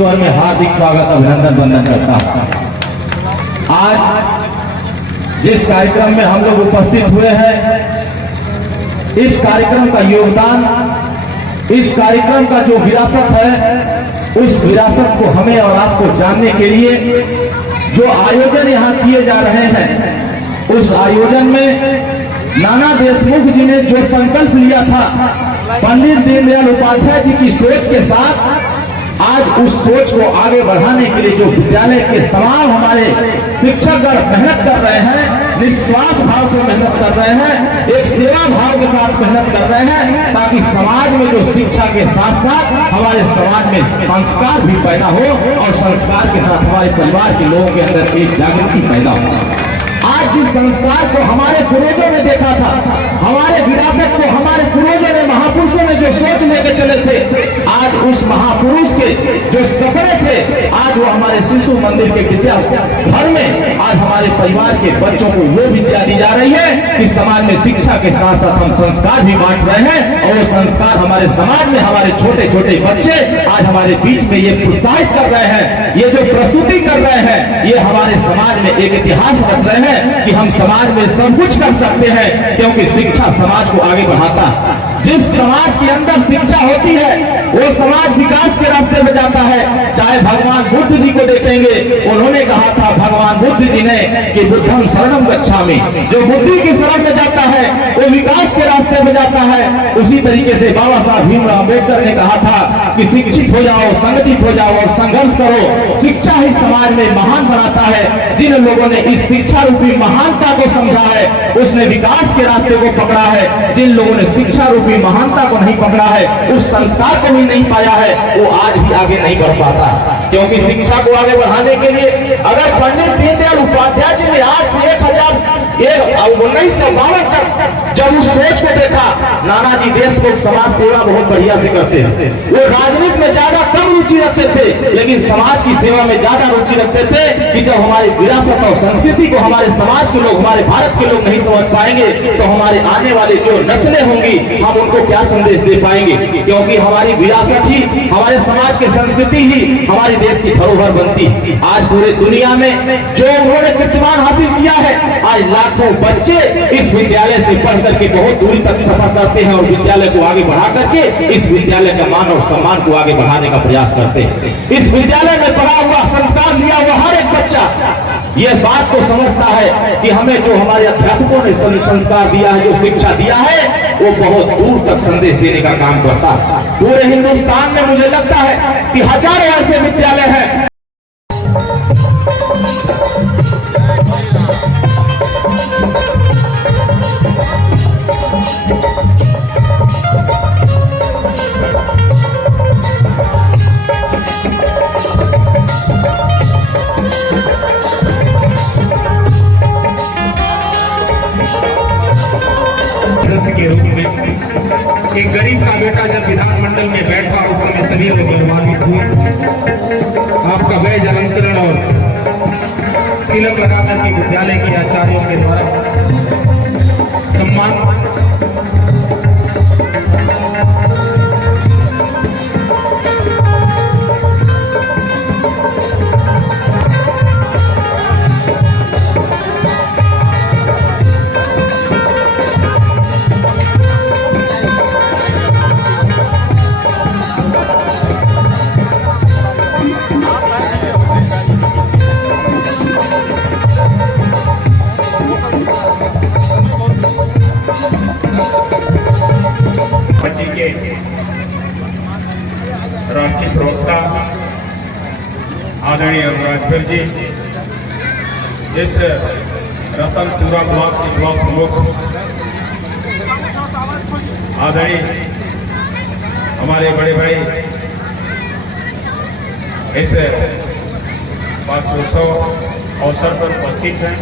स्वर में हार्दिक स्वागत अभिनंदन वंदन करता हूं। आज जिस कार्यक्रम में हम लोग उपस्थित हुए हैं, इस कार्यक्रम का योगदान, इस कार्यक्रम का जो विरासत है, उस विरासत को हमें और आपको जानने के लिए जो आयोजन यहाँ किए जा रहे हैं, उस आयोजन में नाना देशमुख जी ने जो संकल्प लिया था, पंडित दीनदयाल उपाध्याय जी की सोच के साथ आज उस सोच को आगे बढ़ाने के लिए जो विद्यालय के तमाम हमारे शिक्षकगण मेहनत कर रहे हैं, निस्वार्थ भाव से मेहनत कर रहे हैं, एक सेवा भाव के साथ मेहनत कर रहे हैं, ताकि समाज में जो शिक्षा के साथ साथ हमारे समाज में संस्कार भी पैदा हो और संस्कार के साथ हमारे परिवार के लोगों के अंदर एक जागृति पैदा हो। आज जिस संस्कार को हमारे पूर्वजों ने देखा था, हमारे विरासत को हमारे पूर्वजों ने, महापुरुषों ने जो सोच लेके चले थे, आज उस महापुरुष के जो सपने थे, आज वो हमारे शिशु मंदिर के विद्या घर में आज हमारे परिवार के बच्चों को वो विद्या दी जा रही है कि समाज में शिक्षा के साथ साथ हम संस्कार भी बांट रहे हैं, और वो संस्कार हमारे समाज में हमारे छोटे छोटे बच्चे आज हमारे बीच में ये प्रोत्साहित कर रहे हैं, ये जो प्रस्तुति कर रहे हैं, ये हमारे समाज में एक इतिहास रच रहे हैं कि हम समाज में सब कुछ कर सकते हैं, क्योंकि शिक्षा समाज को आगे बढ़ाता है। जिस समाज के अंदर शिक्षा होती है, वो समाज विकास के रास्ते में जाता है। चाहे भगवान बुद्ध जी को देखेंगे, उन्होंने कहा था भगवान बुद्ध जी ने कि बुद्धम शरणम गच्छामि, जो बुद्धि की शरण में जाता है वो विकास के रास्ते में जाता है। उसी तरीके से बाबा साहब भीमराव अम्बेडकर ने कहा था कि शिक्षित हो जाओ, संगठित हो जाओ और संघर्ष करो। शिक्षा ही समाज में महान बनाता है। जिन लोगों ने इस शिक्षा रूपी महानता को समझा है, उसने विकास के रास्ते को पकड़ा है। जिन लोगों ने शिक्षा रूपी महानता को नहीं पकड़ा है, उस संस्कार को भी नहीं पाया है, वो आज भी आगे नहीं बढ़ पाता। क्योंकि शिक्षा को आगे बढ़ाने के लिए अगर पंडित दीनदयाल उपाध्याय जी ने आज से 1952 तक जब उस सोच को देखा, नानाजी देशमुख समाज सेवा बहुत बढ़िया से करते हैं, वो राजनीति में ज्यादा कम रुचि रखते थे, लेकिन समाज की सेवा में ज्यादा रुचि रखते थे कि जब हमारी विरासत और संस्कृति को हमारे समाज के लोग, हमारे भारत के लोग नहीं समझ पाएंगे, तो हमारे आने वाले जो नस्लें होंगी, हम उनको क्या संदेश दे पाएंगे। क्योंकि हमारी विरासत ही, हमारे समाज की संस्कृति ही हमारे देश की धरोहर बनती। आज पूरे दुनिया में जो उन्होंने कीर्तिमान हासिल किया है, आज लाखों बच्चे इस विद्यालय से पढ़ करके बहुत दूरी तक सफर करते हैं और विद्यालय को आगे बढ़ा करके इस विद्यालय का मान और सम्मान को आगे बढ़ाने का प्रयास करते हैं। इस विद्यालय में पढ़ा हुआ, संस्कार लिया हुआ हर एक बच्चा यह बात को समझता है कि हमें जो हमारे अध्यापकों ने संस्कार दिया है, जो शिक्षा दिया है, वो बहुत दूर तक संदेश देने का काम करता है। पूरे हिंदुस्तान में मुझे लगता है कि हजारों ऐसे विद्यालय हैं। के रूप में एक गरीब का बेटा जब विधानमंडल में बैठा, उस समय सभी लोग गौरवान्वित हुए। आपका वैज अलंकरण और तिलक लगाकर के विद्यालय के आचार्यों के द्वारा सम्मान राष्ट्रीय प्रवक्ता आदरणीय राजभर जी, इस रतनपुरा ब्लॉक के ब्लॉक प्रमुख आदरणीय हमारे बड़े भाई इस वार्षिकोत्सव अवसर पर उपस्थित हैं।